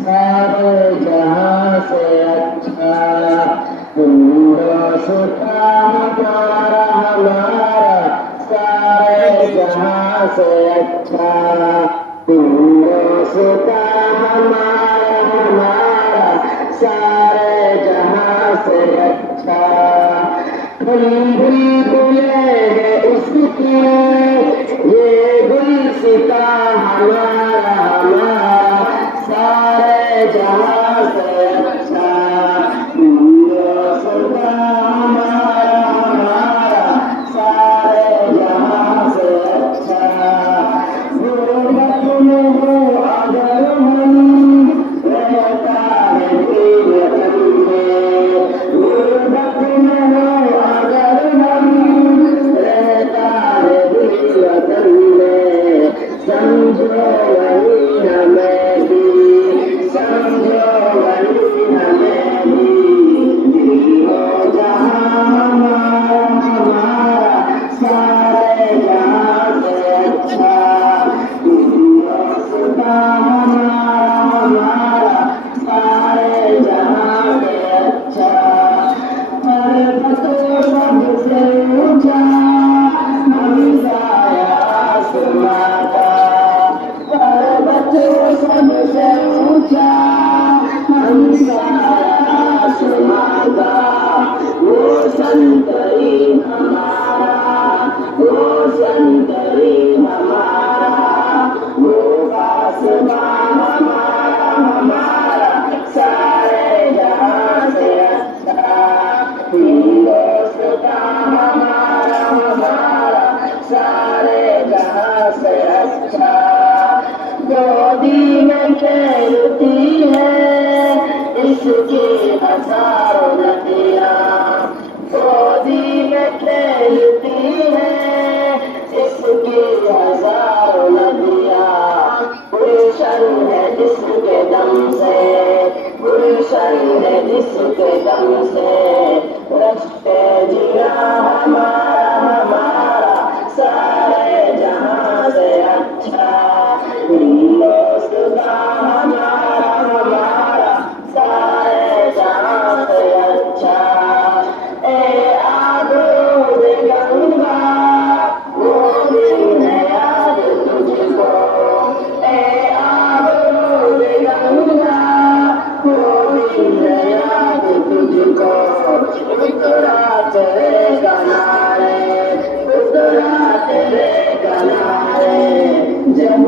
सारे जहां से अच्छा हिंदुस्तां हमारा हमारा सारे जहां से अच्छा हिंदुस्तां हमारा हमारा सारे जहां से अच्छा फूल फूले है उसकी ये गुलसिता हमारा हमारा सारे जहां से अच्छा हिंदुस्तां हमारा हमारा सारे जहां से अच्छा गुरबत में हो अगर हम रहता है दिल वतन में गुरबत में हो अगर हम रहता है दिल वतन में समझो वही हमें भी समझो वही हमें भी दिल हो जहां हमारा हमारा सारे जहां से अच्छा हिंदुस्तां हमारा हमारा सारे जहां से अच्छा पर्वत सबसे ऊंचा हमसाया आसमां का पर्वत सबसे ऊंचा हमसाया आसमां का वो संतरी हमारा वो संतरी हमारा वो आसमां हमारा हमारा सारे जहां से अच्छा हिंदुस्तां हमारा हमारा सारे जहां से अच्छा गोदी में खेलती है इसकी हजारों नदियां गोदी में खेलती है इसकी हजारों नदियां गुलशन है जिसके दम से गुलशन है जिसके दम से रश्ते जिया हमारा हमारा सारे जहां से अच्छा हिंदुस्तां हमारा हमारा सारे जहां से अच्छा ए आबूद गंगा वो दिन है याद तुझको ए आबूद गंगा वो दिन है याद तुझको उतरा तेरे किनारे उतरा तेरे किनारे जब